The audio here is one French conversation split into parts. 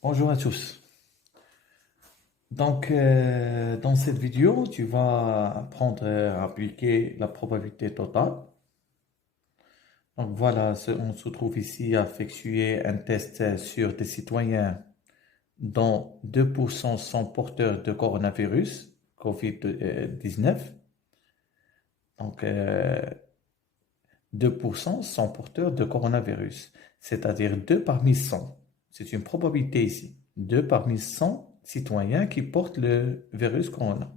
Bonjour à tous. Dans cette vidéo, tu vas apprendre à appliquer la probabilité totale. Donc, voilà, on se trouve ici à effectuer un test sur des citoyens dont 2% sont porteurs de coronavirus, COVID-19. Donc, 2% sont porteurs de coronavirus, c'est-à-dire 2 parmi 100. C'est une probabilité ici. 2 parmi 100 citoyens qui portent le virus corona.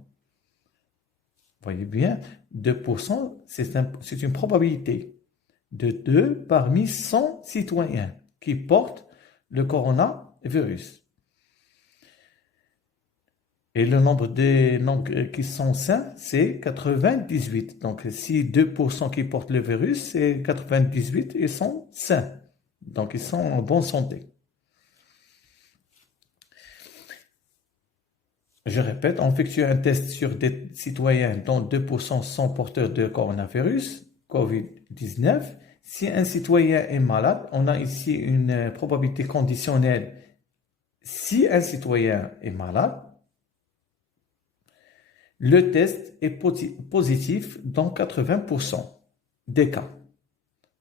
Voyez bien, 2%, c'est une probabilité de 2 parmi 100 citoyens qui portent le coronavirus. Et le nombre des nombres qui sont sains, c'est 98. Donc, si 2% qui portent le virus, c'est 98, ils sont sains. Donc, ils sont en bonne santé. Je répète, on effectue un test sur des citoyens dont 2% sont porteurs de coronavirus, COVID-19. Si un citoyen est malade, on a ici une probabilité conditionnelle. Si un citoyen est malade, le test est positif dans 80% des cas.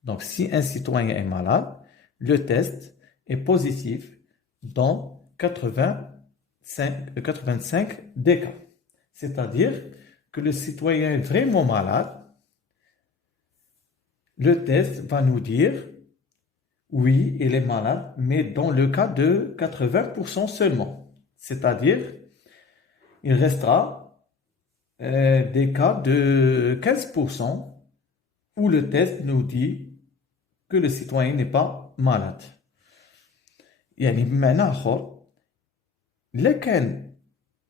Donc, si un citoyen est malade, le test est positif dans 85 des cas. C'est-à-dire que le citoyen est vraiment malade, le test va nous dire oui, il est malade, mais dans le cas de 80% seulement. C'est-à-dire, il restera des cas de 15% où le test nous dit que le citoyen n'est pas malade. يعني بمعنى آخر إلا كان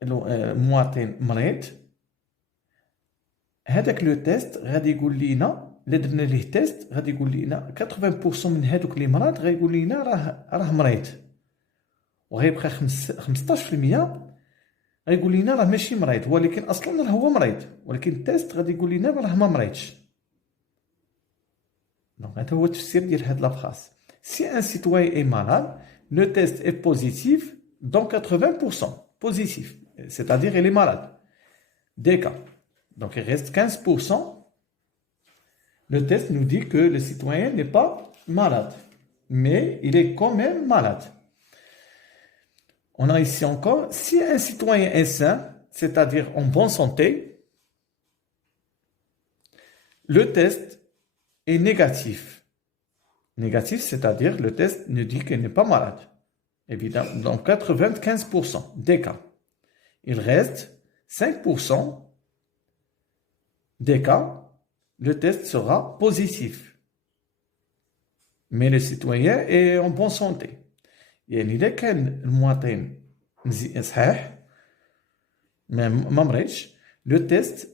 المواطن مريض هذاك لو تيست غادي يقول لينا الا درنا ليه تيست غادي يقول لينا 80% من هذوك اللي مرض غايقول لينا راه مريض وغيبقى 15% غيقول لينا راه ماشي مريض ولكن اصلا راه هو مريض ولكن التيست غادي يقول لينا راه ما مريضش. دونك هذا هو التفسير ديال هاد لا فراس. Si un citoyen est malade, le test est positif dans 80%. Positif. C'est-à-dire il est malade. Des cas. Donc il reste 15%. Le test nous dit que le citoyen n'est pas malade. Mais il est quand même malade. On a ici encore, si un citoyen est sain, c'est-à-dire en bonne santé, le test est négatif. Négatif, c'est-à-dire le test nous dit qu'il n'est pas malade. Évidemment, dans 95% des cas. Il reste 5% des cas, le test sera positif. Mais le citoyen est en bonne santé. يعني إذا كان المواطن صحيح ما مريضش le test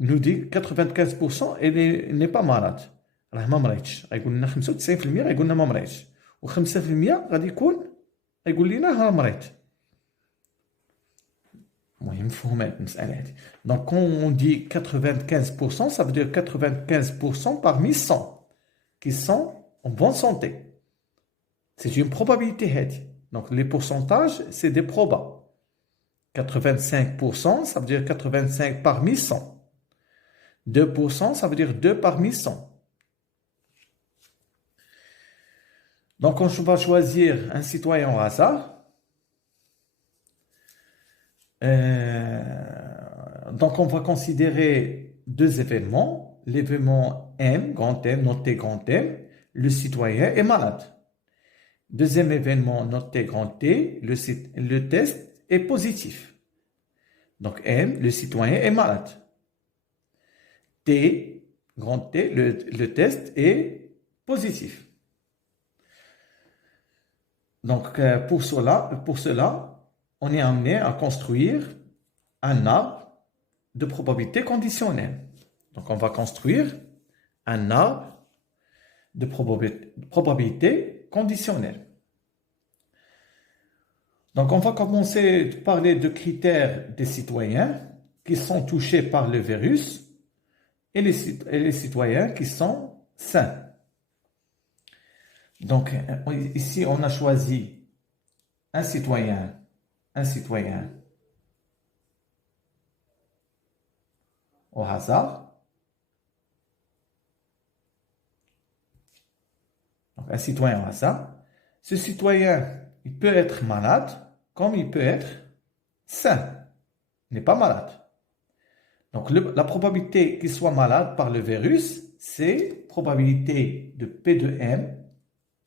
nous dit 95% il n'est pas malade. راه ما مريضش غيقول لنا 95% غيقول لنا ما مريضش و5% غادي يكون غيقول لنا ها مريض. المهم مفهوم هاد المسألة هادي. Donc quand on dit 95%, ça veut dire 95% parmi 100 qui sont en bonne santé. C'est une probabilité هادي. Donc les pourcentages, c'est des probas. 85%, ça veut dire 85 parmi 100. 2%, ça veut dire 2 parmi 100. Donc, on va choisir un citoyen au hasard. Donc, on va considérer deux événements. L'événement M, grand M, noté grand M, le citoyen est malade. Deuxième événement, noté grand T, le test est positif. Donc, M, le citoyen est malade. T, grand T, le test est positif. Donc, pour cela, on est amené à construire un arbre de probabilité conditionnelle. Donc, on va construire un arbre de probabilité conditionnelle. Donc, on va commencer par parler de critères des citoyens qui sont touchés par le virus et les citoyens qui sont sains. Donc, ici, on a choisi un citoyen au hasard, donc un citoyen au hasard, ce citoyen, il peut être malade comme il peut être sain, il n'est pas malade. Donc la probabilité qu'il soit malade par le virus, c'est probabilité de P de M,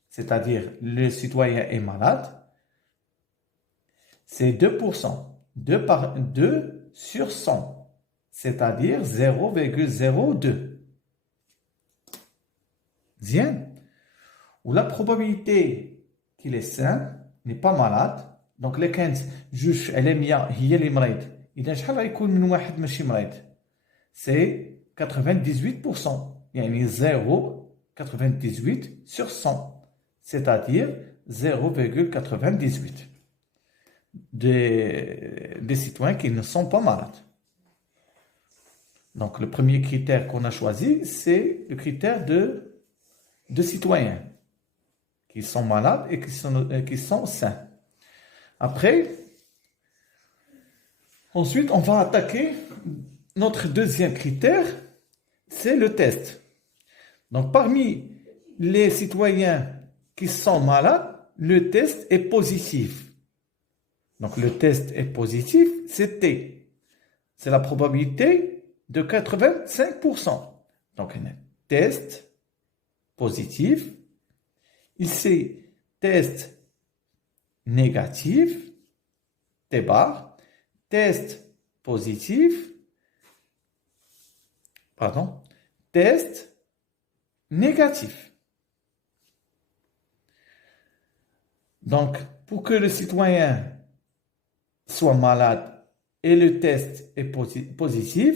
c'est-à-dire le citoyen est malade, c'est 2%. 2 sur 100, c'est-à-dire 0,02. Bien. Ou la probabilité qu'il est sain, n'est pas malade, donc les 15 جوج على 100 هي اللي مريض. إذا شحال غيكون من واحد ماشي مريض؟ C'est 98%. يعني 0,98 sur 100, c'est-à-dire 0,98 des citoyens qui ne sont pas malades. Donc le premier critère qu'on a choisi, c'est le critère de citoyens qui sont malades et qui sont sains. Après, ensuite, on va attaquer notre deuxième critère, c'est le test. Donc, parmi les citoyens qui sont malades, le test est positif. Donc, le test est positif, c'est T. C'est la probabilité de 85%. Donc, un test positif. Ici, test négatif, T bar, test positif, test négatif. Donc, pour que le citoyen soit malade et le test est positif,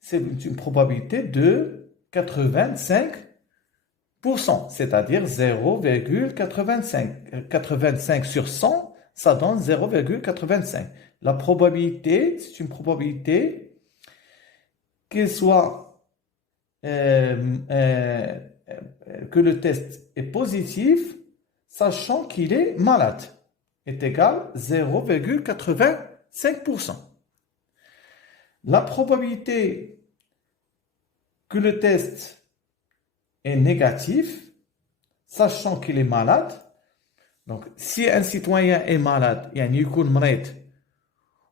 c'est une probabilité de 85%, c'est-à-dire 0,85. 85 sur 100, ça donne 0,85. La probabilité, c'est une probabilité qu'il soit que le test est positif, sachant qu'il est malade, est égal à 0,85%. La probabilité que le test est négatif, sachant qu'il est malade, donc si un citoyen est malade, يعني يكون مريض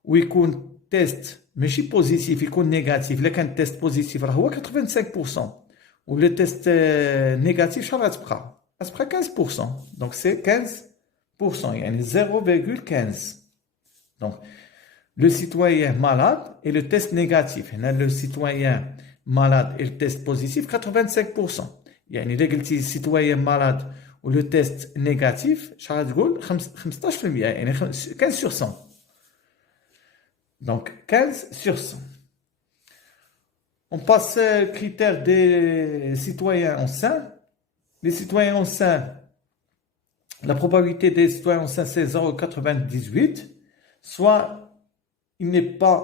ويكون تيست ماشي بوزيتيف يكون نيجاتيف، الا كان تيست بوزيتيف راه هو 85%، ولا تيست نيجاتيف شحال غتبقى 15%. donc c'est 15%، يعني 0,15. donc le citoyen malade et le test négatif. هنا le citoyen malade et le test positif 85%. يعني الا قلتي citoyen malade ou le test négatif شحال تقول 15%، يعني 15 sur 100. donc 15 sur 100. On passe au critère des citoyens enceints. Les citoyens enceints, la probabilité des citoyens enceints c'est 0,98, soit il n'est pas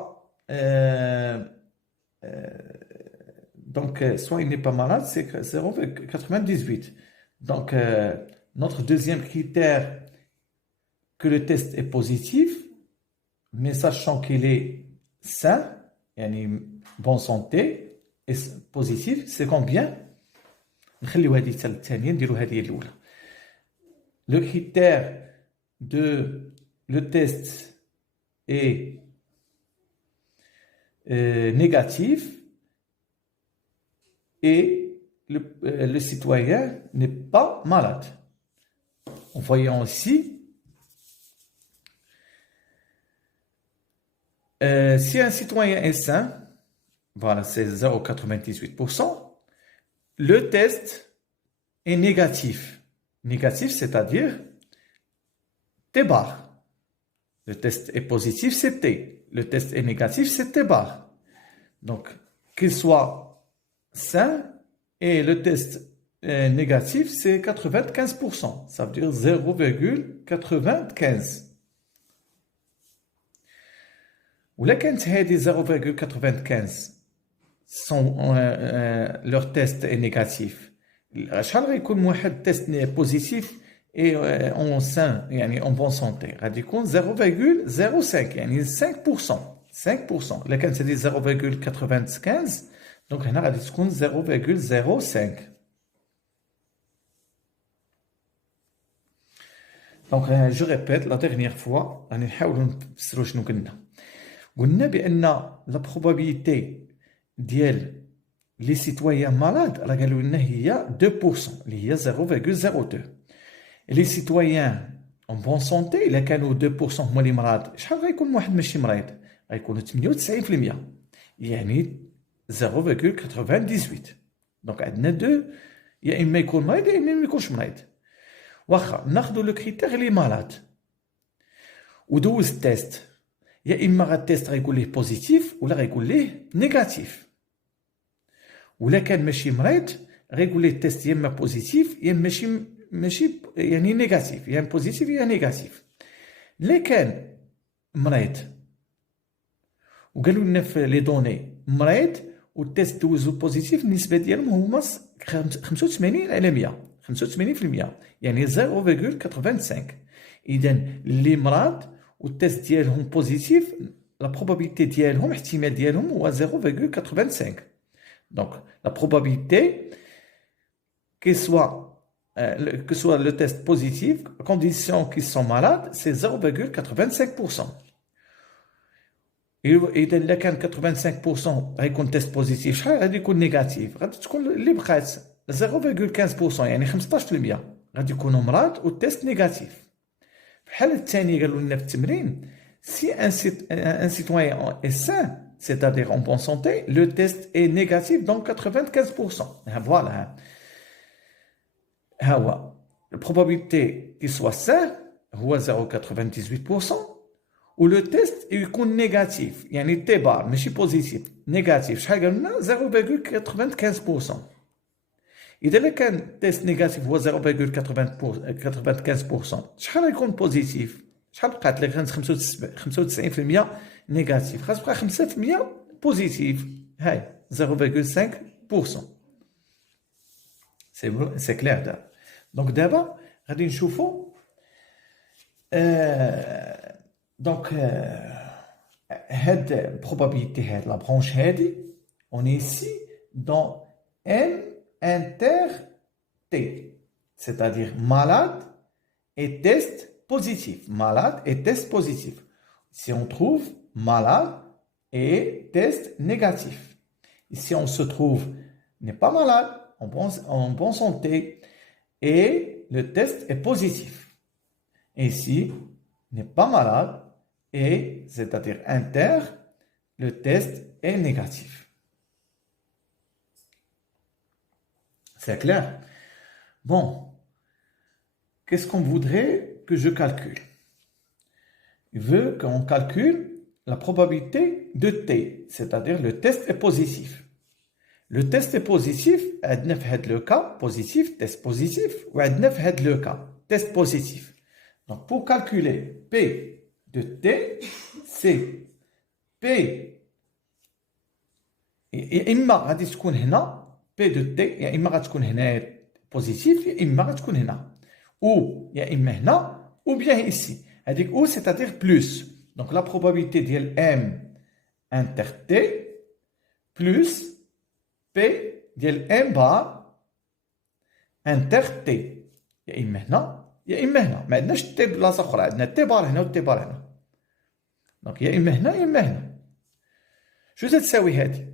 soit il n'est pas malade, c'est 0,98. donc notre deuxième critère, que le test est positif, mais sachant qu'il est sain, يعني bonne santé et positif, c'est combien؟ نخليو هذه حتى الثانيه نديرو هذه الاولى. Le critère de le test est négatif et le citoyen n'est pas malade. En voyant ici, si un citoyen est sain, voilà, c'est 0,98%, le test est négatif. Négatif, c'est-à-dire T bar. Le test est positif, c'est T. Le test est négatif, c'est T bar. Donc, qu'il soit sain et le test négatif, c'est 95%. Ça veut dire 0,95. ولكن هذه 0,95 leur test est négatif. شحال غيكون واحد تيست بوزيتيف et en sain, en bonne santé, غادي يكون 0,05 يعني 5%. 5%. là كان c'est 0,95 donc هنا غادي تكون 0,05. donc je répète la dernière fois غادي نحاولوا نفسروا شنو قلنا بان la probabilité ديال les citoyens malades راه قالوا لنا هي 2% اللي هي 0,02. les citoyens en bonne santé الا كانوا 2% هما اللي مرض شحال غيكون واحد ماشي مريض غيكونوا 98% يعني 0,98. دونك عندنا دو يا اما يكون مريض يا اما ما يكونش مريض. واخا ناخذوا لو كريتير لي مالاد ودوز التيست يا اما التيست غيكون ليه بوزيتيف ولا غيكون ليه نيجاتيف. ولا كان ماشي مريض غيقول ليه التيست يا اما بوزيتيف يا ماشي يعني نيجاتيف يا بوزيتيف يا نيجاتيف. لا كان مريض وقالوا لنا في لي دوني مريض والتيست دوزو بوزيتيف النسبه ديالهم هما 85 على 100 85% يعني 0,85. اذا اللي مرض والتيست ديالهم بوزيتيف لا probabilité ديالهم احتمال ديالهم هو 0,85. donc la probabilité que soit le test positif condition qu'ils sont malades c'est 0,85%. اذا الا كان 85% غيكون تيست بوزيتيف شحال غادي يكون نيجاتيف غادي تكون اللي بقات 0,15% يعني 15% غادي يكونوا مرض والتيست نيجاتيف. في الحاله الثانيه قالوا لنا في التمرين si un citoyen est sain c'est-à-dire en bonne santé le test est négatif donc 95%. voilà ها هو la probabilité qu'il soit sain هو 0,98% و لو تيست يكون نيجاتيف يعني تي بار ماشي بوزيتيف نيجاتيف شحال قالوا لنا 0,95%. اذا كان تيست نيجاتيف هو 0,95% شحال غيكون بوزيتيف شحال بقات لك 95% نيجاتيف خاص بقى 5% بوزيتيف هاي 0,5%. سي كلير دابا. دونك دابا غادي نشوفوا دونك هاد probabilité هاد لا برونش هادي on est ici dans M inter T c'est-à-dire malade et test positif. Malade et test positif. Ici on trouve malade et test négatif. Ici on se trouve n'est pas malade, en bonne santé et le test est positif. Et ici n'est pas malade et c'est-à-dire inter, le test est négatif. C'est clair? Bon, qu'est-ce qu'on voudrait que je calcule? Il veut qu'on calcule la probabilité de T, c'est-à-dire le test est positif. Le test est positif, عندنا في هذا le cas positif, test positif, وعندنا في هذا le cas test positif. Donc pour calculer P de T, c'est P يا إما غادي تكون هنا P de T يا إما غتكون هنا positif يا إما غتكون هنا ou يا إما هنا ou bien ici. هذيك ou c'est-à-dire plus. Donc la probabilité ديال M inter T plus P ديال M bar inter T يا إما هنا يا إما هنا. ما عندناش تي بلاصة أخرى عندنا تي بار هنا والتي بار هنا. دونك يا إما هنا يا إما هنا. شو تساوي هادي؟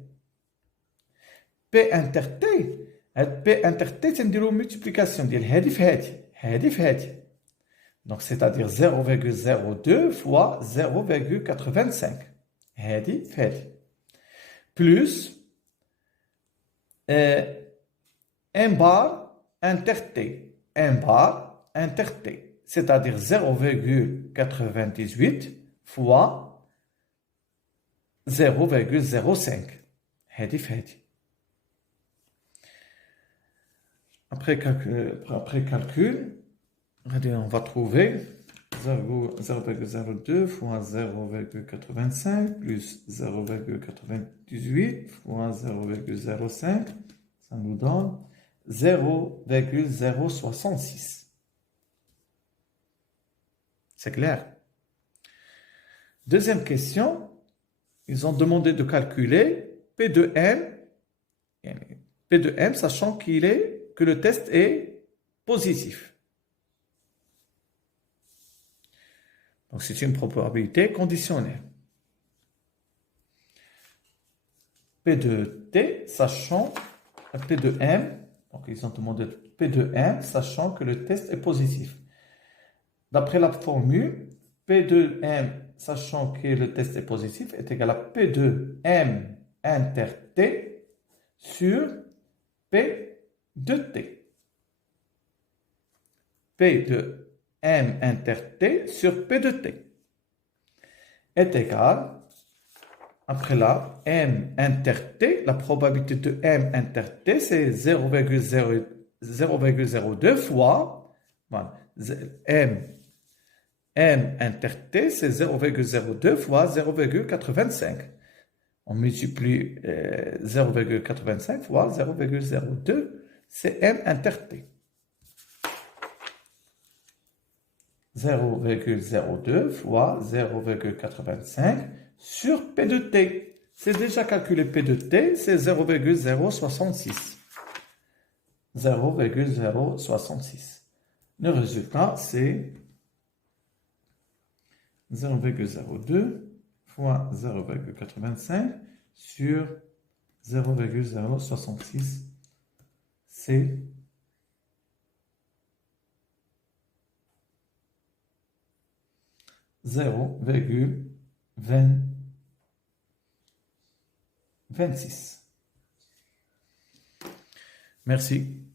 P inter T هاد P inter T تنديرو multiplication ديال هادي في هادي هادي في هادي. Donc c'est-à-dire 0,02 fois 0,85 هادي في هادي plus un bar inter T un bar inter T c'est-à-dire 0,98 fois 0,05 هادي في هادي. Après calcul, on va trouver 0,02 fois 0,85 plus 0,98 fois 0,05, ça nous donne 0,066. C'est clair. Deuxième question, ils ont demandé de calculer P de M, P de M sachant que le test est positif. Donc c'est une probabilité conditionnelle. P de T sachant P de M, donc ils ont demandé P de M sachant que le test est positif. D'après la formule, P de M sachant que le test est positif est égal à P de M inter T sur P de T. P de M inter T sur P de T est égal, après là, M inter T, la probabilité de M inter T, c'est 0,02 fois, voilà, M inter T, c'est 0,02 fois 0,85. On multiplie 0,85 fois 0,02, c'est M inter T. 0,02 fois 0,85 sur P de T. C'est déjà calculé P de T, c'est 0,066. 0,066. Le résultat, c'est 0,02 fois 0,85 sur 0,066. C'est 0,26. Merci.